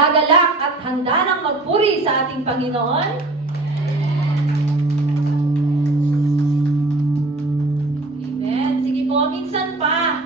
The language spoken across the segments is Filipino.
nagagalak at handa ng magpuri sa ating Panginoon? Amen. Sige po, minsan pa.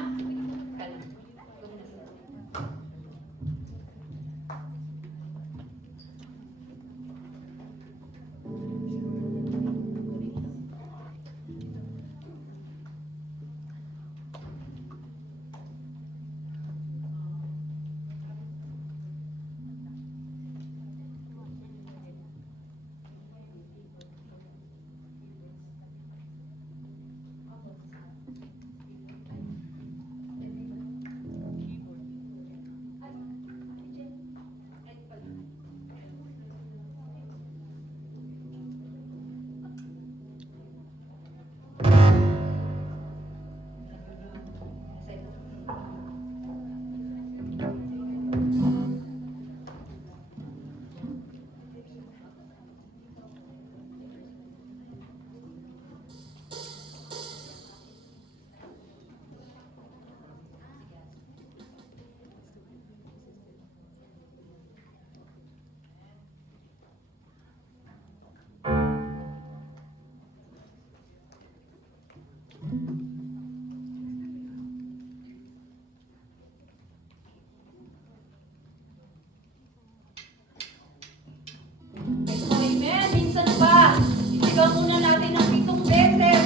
Amen. Minsan pa, isigaw muna natin ng 7 beses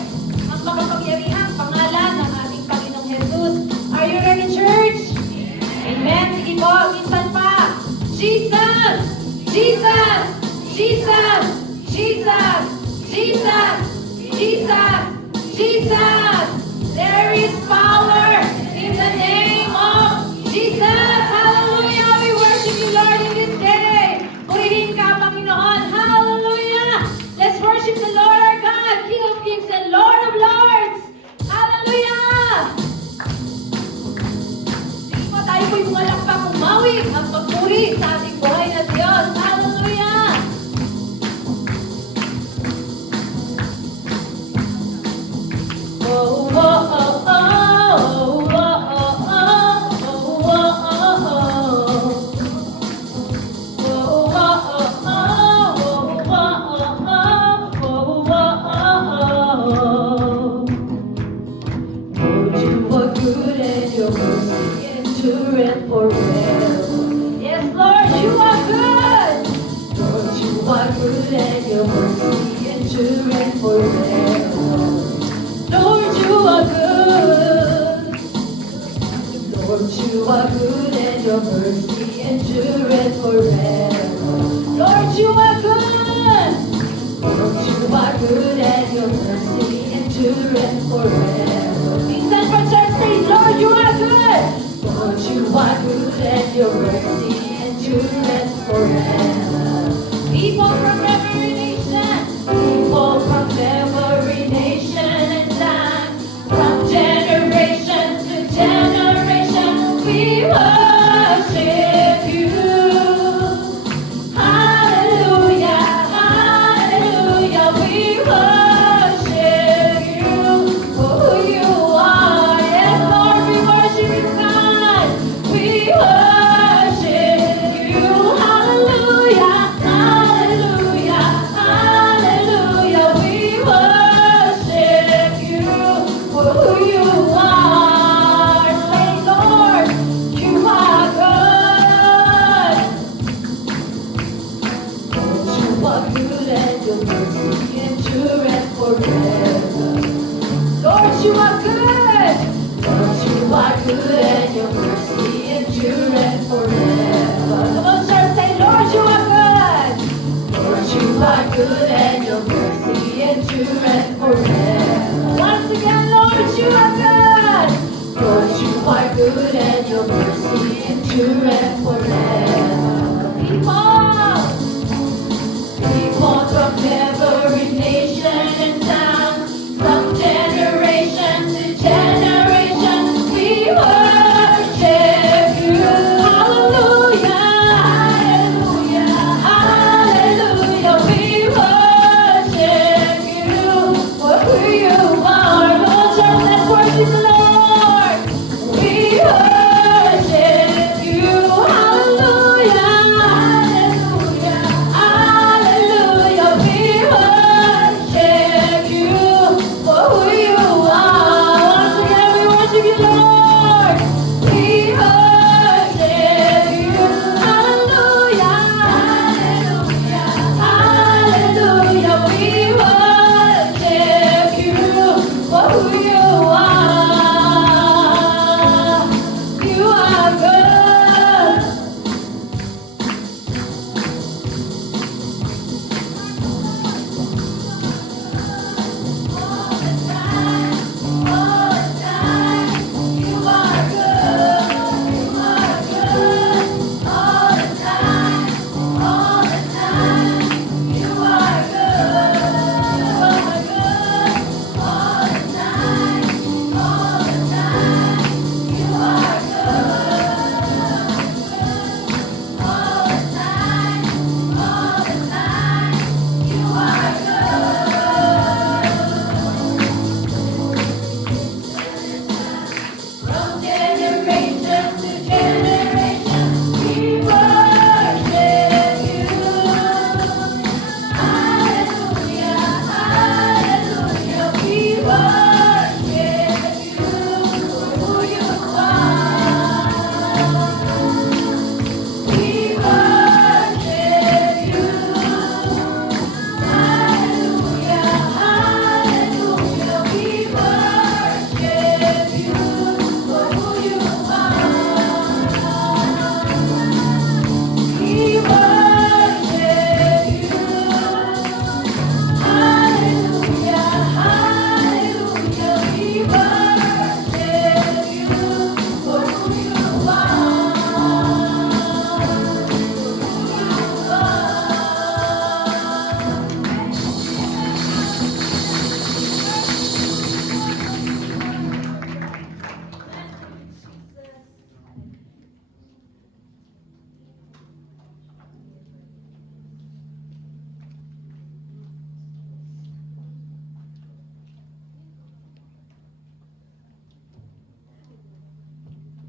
ang makapangyarihang pangalan ng ating Panginoong Jesus. Are you ready, church? Amen. Sige po, minsan pa. Jesus! Jesus! Jesus! Jesus! Jesus! Jesus! Jesus! There is power in the name of Jesus! Hallelujah! We worship you, Lord, in this day. Purihin ka, Panginoon. Hallelujah! Let's worship the Lord our God, King of Kings and Lord of Lords. Hallelujah! Sige po, tayo po'y pumalakpak, umawit ang pagpuri sa ating buhay na Diyos. Hallelujah! Oh, oh, oh, oh, oh, oh, oh, yes, Lord, you are good. Lord, you are good and your mercy endureth forever. Lord, you are good. Lord, you are good and your mercy endureth forever. Lord, you are good. Lord, you are good and your mercy endureth forever. Minsan pa, church, praise, Lord, you are good. Lord, you are good and your mercy endureth forever. People from every nation, people from every nation and time, from generation to generation, we worship you. Hallelujah, hallelujah, we worship you for who you are. Yes, Lord, we worship you, God. We worship you.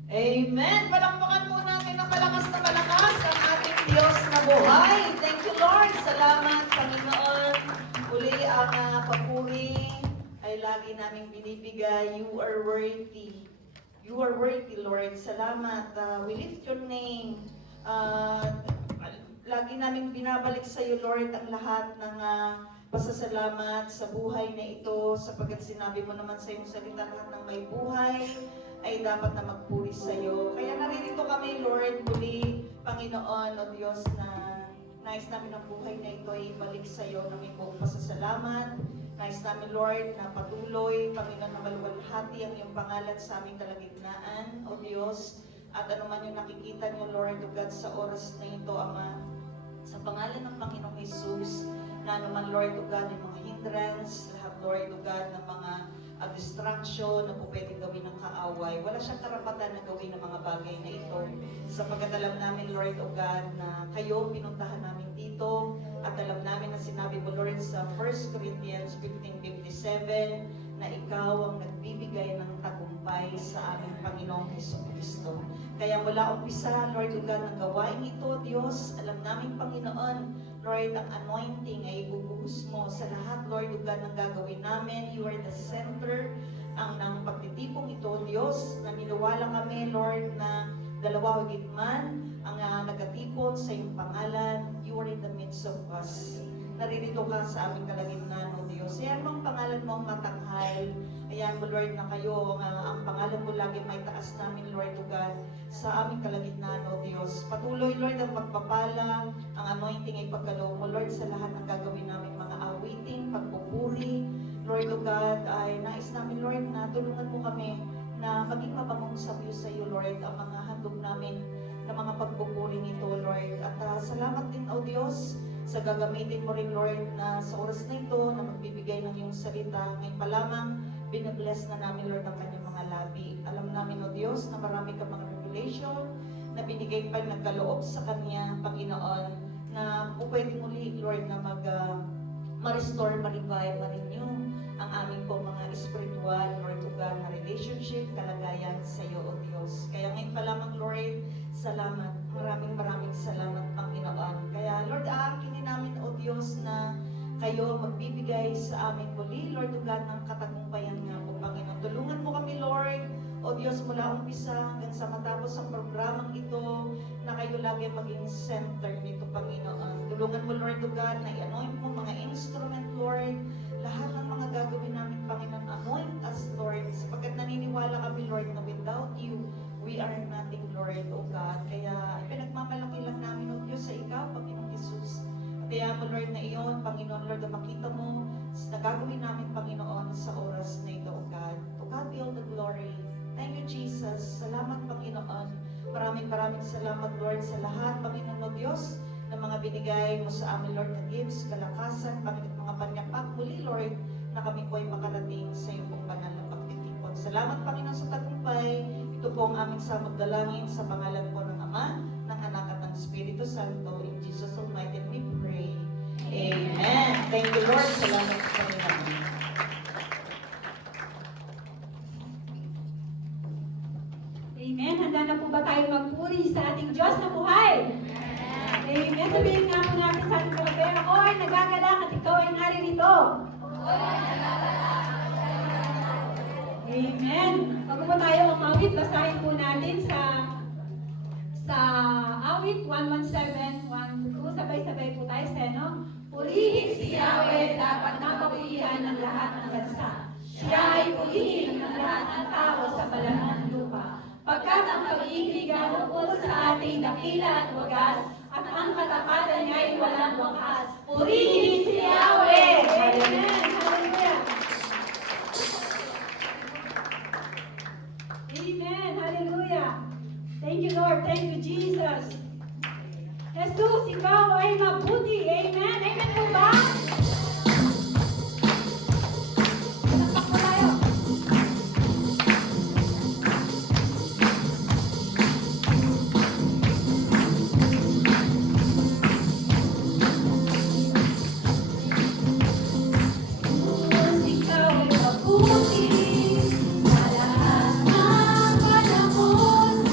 Amen! Palakpakan po natin ng malakas na malakas ang ating Diyos na buhay. Thank you, Lord. Salamat, Panginoon. Uli ang papuri ay lagi naming binibigay. You are worthy. You are worthy, Lord. Salamat. We lift your name. Lagi naming binabalik sa iyo, Lord, ang lahat ng pasasalamat sa buhay na ito, sapagkat sinabi mo naman sa iyong salita, lahat ng may buhay ay dapat na magpuri sa iyo. Kaya naririto kami, Lord, muli, Panginoon, o Diyos, na nais namin ang buhay na ito ay ibalik sa iyo na may buong pasasalamat. Nais namin, Lord, na patuloy, Panginoon, na maluwalhati ang iyong pangalan sa aming kalagitnaan, o Diyos, at anuman yung nakikita niyo, Lord, o God, sa oras na ito, Ama, sa pangalan ng Panginoong Jesus, na anuman, Lord, o God, yung mga hindrance, lahat, Lord, o God, ng mga distraction na po pwedeng gawin ng kaaway. Wala siyang karapatan na gawin ng mga bagay na ito. Sapagkat alam namin, Lord, o God, na kayo pinuntahan namin dito, at alam namin na sinabi mo, Lord, sa 1 Corinthians 15:57, na ikaw ang nagbibigay ng tagumpay sa aming Panginoong Jesucristo. Kaya mula umpisa, Lord, o God, ng gawain ito, Diyos, alam namin, Panginoon, Lord, ang anointing ay ibubuhos mo sa lahat, Lord, o God, ng gagawin namin. You are the center ng pagtitipong ito, Diyos. Naniniwala kami, Lord, na dalawa o higit man ang nagatipon sa iyong pangalan. You are in the midst of us. Naririto ka sa aming kalagitnaan, O Diyos. Ayan mo ang pangalan mo ang matanghal. Ayan mo, Lord, na kayo, ang pangalan mo lagi may taas namin, Lord, O God, sa aming kalagitnaan, O Diyos. Patuloy, Lord, ang pagpapala, ang anointing ay pagkaloob mo, Lord, sa lahat ng gagawin namin, mga awiting, pagpupuri, Lord, O God, ay nais namin, Lord, na tulungan mo kami na maging mabangong sa iyo, Lord, ang mga handog namin na mga pagpupuring ito, Lord. At salamat din, O Diyos, sa gagamitin mo rin, Lord, na sa oras na ito na magbibigay ng iyong salita. Ngayon pa lamang, binabless na namin, Lord, ang kanyang mga labi. Alam namin, O Diyos, na marami ka mga revelation na binigay pa nagkaloob sa kanya, Panginoon, na pwede muli, Lord, na ma-restore, ma-revive, ma-renew ang aming po mga spiritual, Lord, to God, na relationship, kalagayan sa iyo, O Diyos. Kaya ngayon pa lamang, Lord, salamat. Maraming salamat, Panginoon. Kaya, Lord, aakinin namin, O Diyos, na kayo magbibigay sa amin muli, Lord, O God, ng katagumpayan nga po, Panginoon. Tulungan mo kami, Lord, O Diyos, mula umpisa hanggang sa matapos ang programang ito, na kayo lagi maging center nito, Panginoon. Tulungan mo, Lord, O God, na i-anoint mo mga instrument, Lord, lahat ng mga gagawin namin, Panginoon, anoint us, Lord, sapagkat naniniwala kami, Lord, na without you, we are nothing, Lord, O God. Kaya pinagmamalaki lang namin, O Diyos, sa ikaw, Panginoon Jesus. At kaya mo, Lord, na iyon, Panginoon, Lord, na makita mo na gagawin namin, Panginoon, sa oras na ito, O God. To God be all the glory. Thank you, Jesus. Salamat, Panginoon. Maraming salamat, Lord, sa lahat, Panginoon, O Diyos, na mga binigay mo sa amin, Lord, na gifts, kalakasan, Panginoon, mga panyapak muli, Lord, na kami po ay makarating sa iyong pong banal na pagtitipon. Salamat, Panginoon, sa tagumpay. Ito po ang aming samot dalangin sa pangalan po ng Ama, ng Anak at ng Espiritu Santo. In Jesus Almighty we pray. Amen. Thank you, Lord. Salamat po, Panginoon. Amen. Handa na po ba tayo magpuri sa ating Diyos na buhay? Amen. Sabihin nga po natin sa ating kapatid, ako ay nagagalak at ikaw ay naririto. Amen. Bago po tayo umawit, basahin po natin sa awit 117:1-2. Sabay-sabay po tayo sa purihin si Yahweh, dapat napapurihan ng lahat ng bansa. Siya ay purihin ng lahat ng tao sa balat ng lupa. Pagkat ang pag-ibig ay bukod sa ating dakila at wagas, at ang katapatan niya ay walang wakas. Purihin si Yahweh! Amen! Hallelujah! Amen! Hallelujah! Thank you, Lord. Thank you, Jesus. Jesus, ikaw ay mabuti. Amen! Amen po ba? Tapak po tayo. Ikaw ay mabuti sa lahat ng panahon.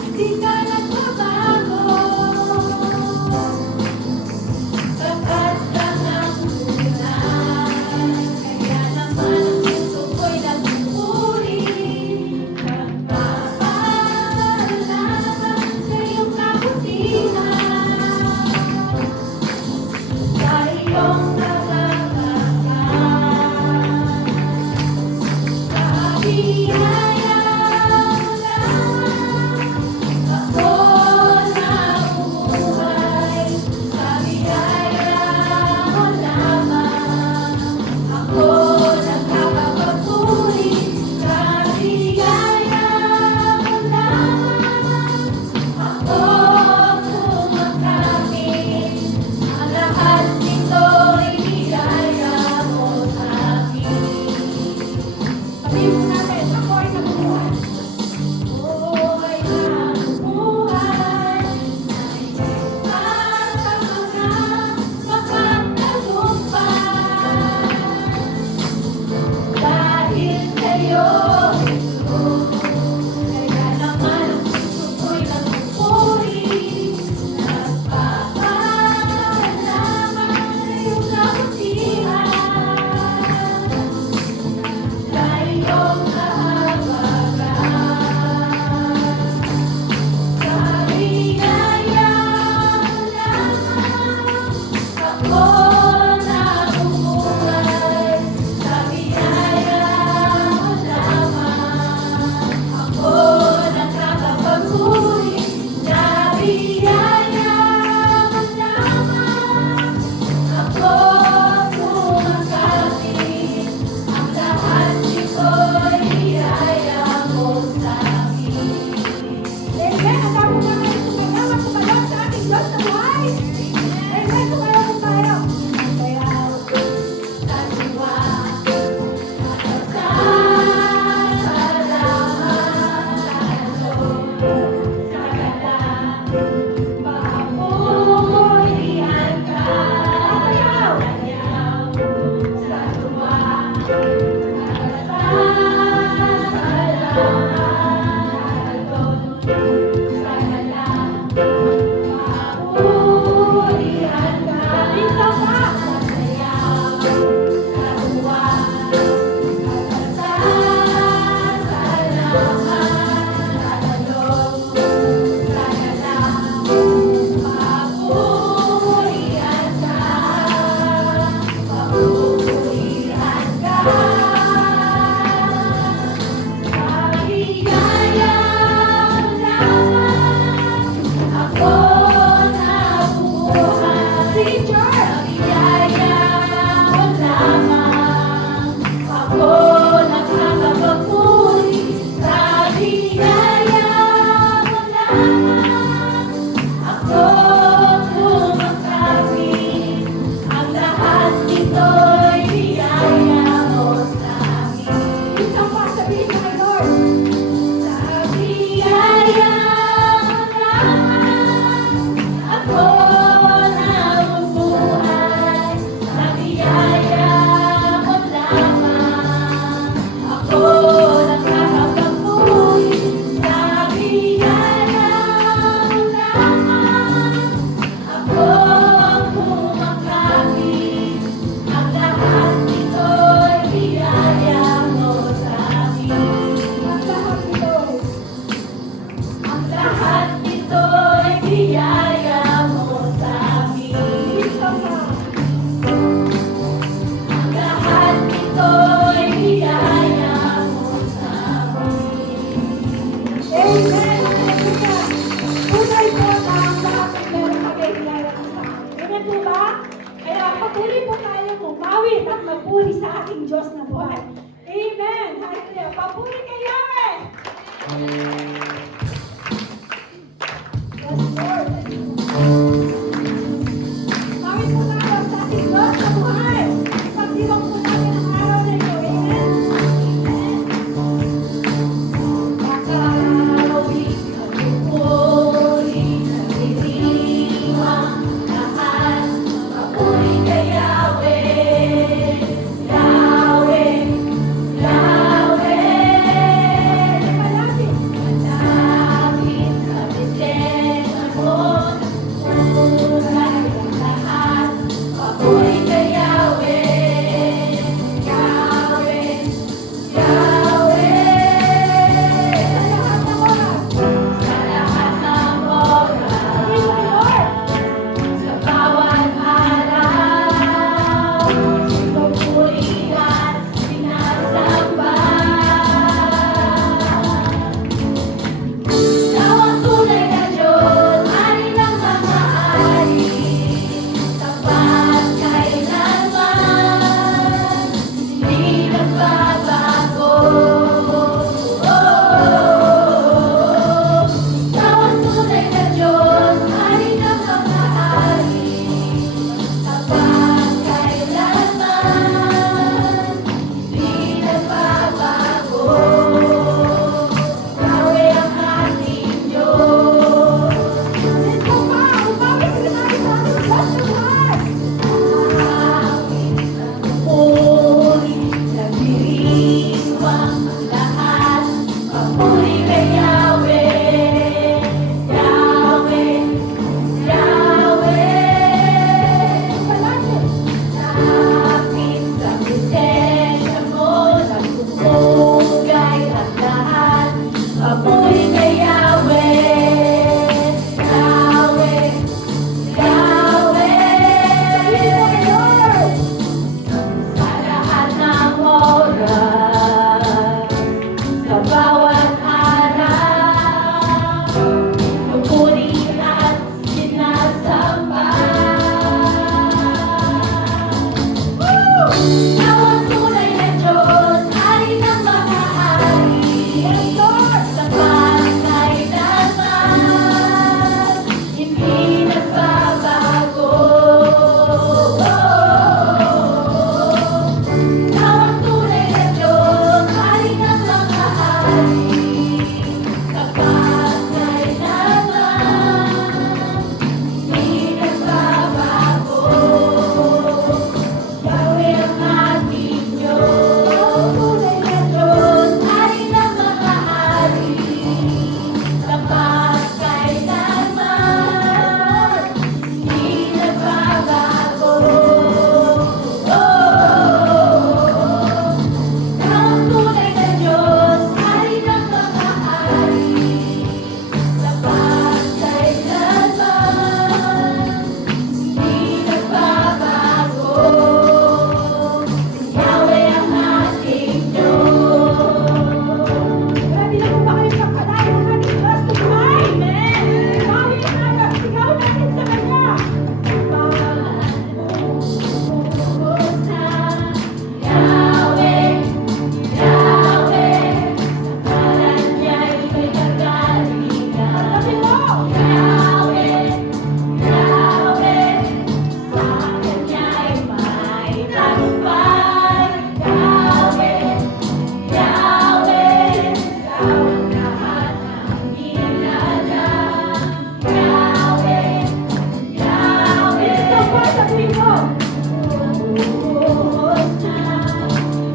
Amen. Sumayaw po tayo. Sayaw sa tuwa. Magpuri sa ating Diyos na buhay. Amen. Hallelujah. Papuri kay Yahweh. Yes, Lord. Mawin po tayo sa ating Diyos na buhay. Pagdiwang po natin ang araw na ito. Amen. Pagkarawin, pagpupuri, nagdiriwang lahat. Papuri kay Yahweh. Yahweh, Yahweh, malapit.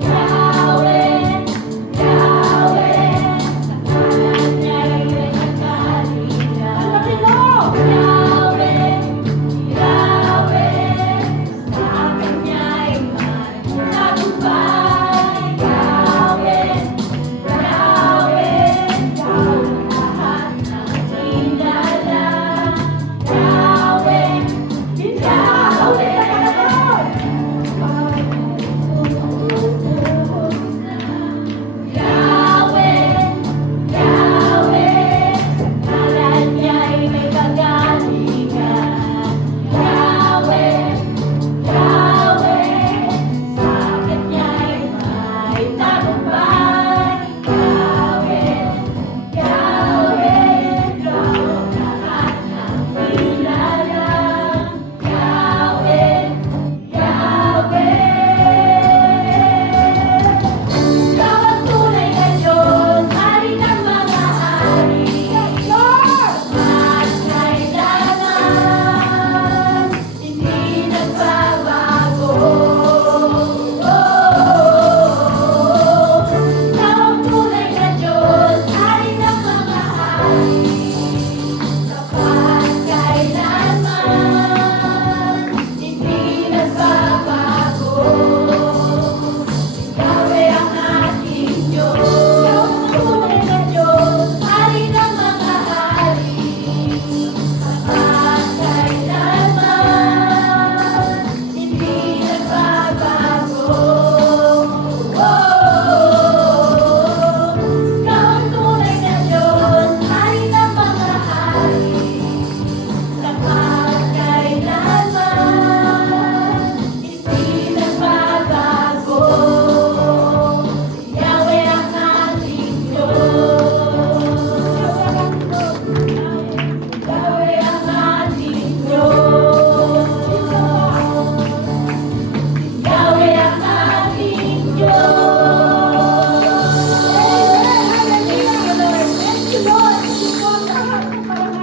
Yahweh, Yahweh, sa ngalan niya'y may kagalingan. Yahweh, Yahweh, sa Kanya'y may tagumpay. Yahweh, Yahweh, ikaw ang lahat ng kilala. Yahweh, Yahweh, Yahweh, Yahweh, sa ngalan niya'y may kagalingan. Yahweh, Yahweh, sa Kanya'y may tagumpay. Yahweh, Yahweh, ikaw ang lahat ng kilala. Yahweh, Yahweh. Ikaw ang tunay na Diyos, Hari ng mga hari. At kailanman, hindi nagbabago. Ikaw ang tunay na Diyos, Hari ng mga hari. At kailanman, hindi nagbabago. Yahweh ang ating Diyos, ikaw ang tunay na Diyos, Hari ng mga hari. At kailanman, hindi nagbabago. Ikaw ang tunay na Diyos, Hari ng mga hari. At kailanman, hindi nagbabago. Yahweh ang ating Diyos. Yahweh ang ating Diyos. Yahweh ang ating Diyos. Thank you, Lord. Thank you, Lord. Thank you, Lord.